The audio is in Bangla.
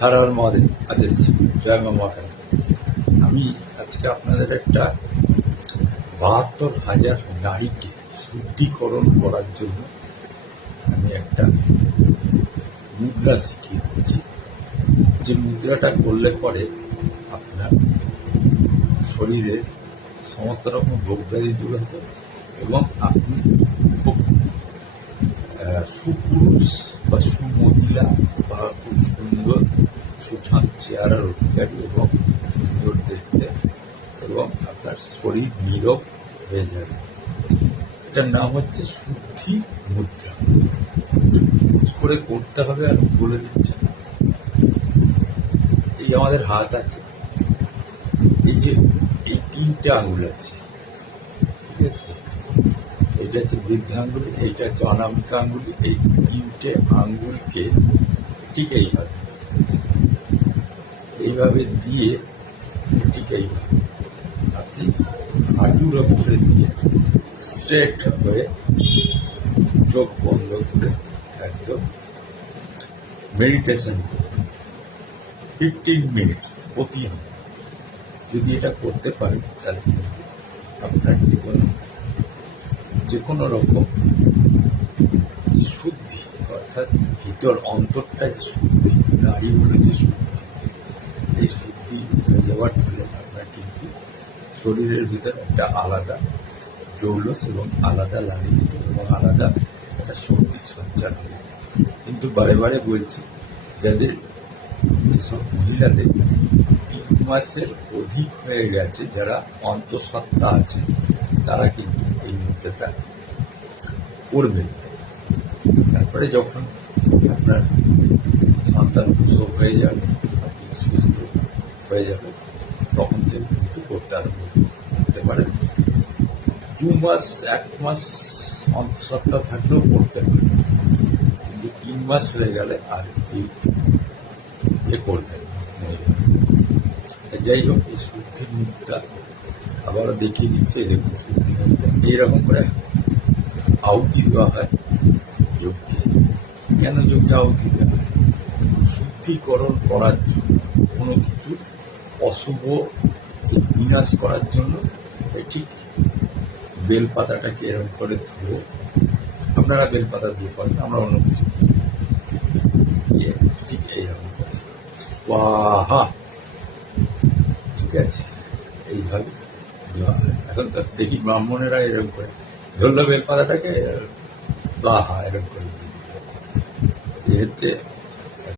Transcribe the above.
হর হর মহাদেব। আদেশ জয় মা মহাকাল। আমি আজকে আপনাদের একটা ৭২,০০০ নারীকে শুদ্ধিকরণ করার জন্য আমি একটা মুদ্রা শিখিয়ে দিচ্ছি, যে মুদ্রাটা করলে পরে আপনার শরীরের সমস্ত রকম রোগ ব্যাধি দূর হবে এবং আপনি খুব সুপুরুষ বা সুমহিলা বা খুব সুন্দর সুঠাম চেহারার অধিকারী এবং সুন্দর দেখতে এবং আপনার শরীর নীরব হয়ে যাবে। এটার নাম হচ্ছে শুদ্ধি মুদ্রা। কি করে করতে হবে আমি বলে দিচ্ছি। এই আমাদের হাত আছে, এই যে এই ৩টে আঙুল আছে, ঠিক আছে, এইটা হচ্ছে বৃদ্ধাঙ্গুলি, এইটা হচ্ছে অনামিকা আঙ্গুলি। এই ৩টে আঙ্গুলকে ঠিক এইভাবে দিয়ে ঠিক এইভাবে আপনি হাঁটুর ওপরে দিয়ে স্ট্রেট হয়ে চোখ বন্ধ করে একদম মেডিটেশন করুন 15 মিনিটস প্রতিদিন। যদি এটা করতে পারেন তাহলে আপনার জীবনে যে কোনো রকম শুদ্ধি, অর্থাৎ ভিতর অন্তরটা যে শুদ্ধি, নারীগুলো যে শুদ্ধি, এই শুদ্ধি হয়ে যাওয়ার ফলে আপনার কিন্তু শরীরের ভিতর একটা আলাদা জৌলস এবং আলাদা লালিত এবং আলাদা একটা শক্তি সঞ্চার হবে। কিন্তু বারে বারে বলছি, যাদের যেসব মহিলাদের ৩ মাসের অধিক হয়ে গেছে, যারা অন্তঃসত্ত্বা আছে, তারা কিন্তু এই মুদ্রাটা করবেন। তারপরে যখন আপনার সন্তান প্রসব হয়ে যাবে, আপনি সুস্থ হয়ে যাবে, তখন থেকে কিন্তু করতে পারেন। ২ মাস ১ মাস অন্তঃসত্ত্বা থাকলেও করতে পারেন, কিন্তু ৩ মাস হয়ে গেলে আর করবেন। যাই হোক, এই শুদ্ধি মুদ্রা আবারও দেখিয়ে দিচ্ছে। এরকম শুদ্ধি মুদ্রা এইরকম করে আহুতি দেওয়া হয় যজ্ঞে। কেন যজ্ঞে আহুতি দেওয়া হয়? শুদ্ধিকরণ করার জন্য, কোনো কিছু অশুভ বিনাশ করার জন্য। ঠিক বেলপাতাটাকে এরকম করে ধরে, আপনারা বেলপাতা দিয়ে করেন, আমরা অন্য কিছু দিয়ে ঠিক এইরকম করে স্বাহা, ঠিক আছে, এইভাবে দেওয়া হয়। এখন তো দেখি ব্রাহ্মণেরা এরকম করে ধরলো বেলপাতাটাকে স্বাহা এরকম করে দিয়ে দিল। এই হচ্ছে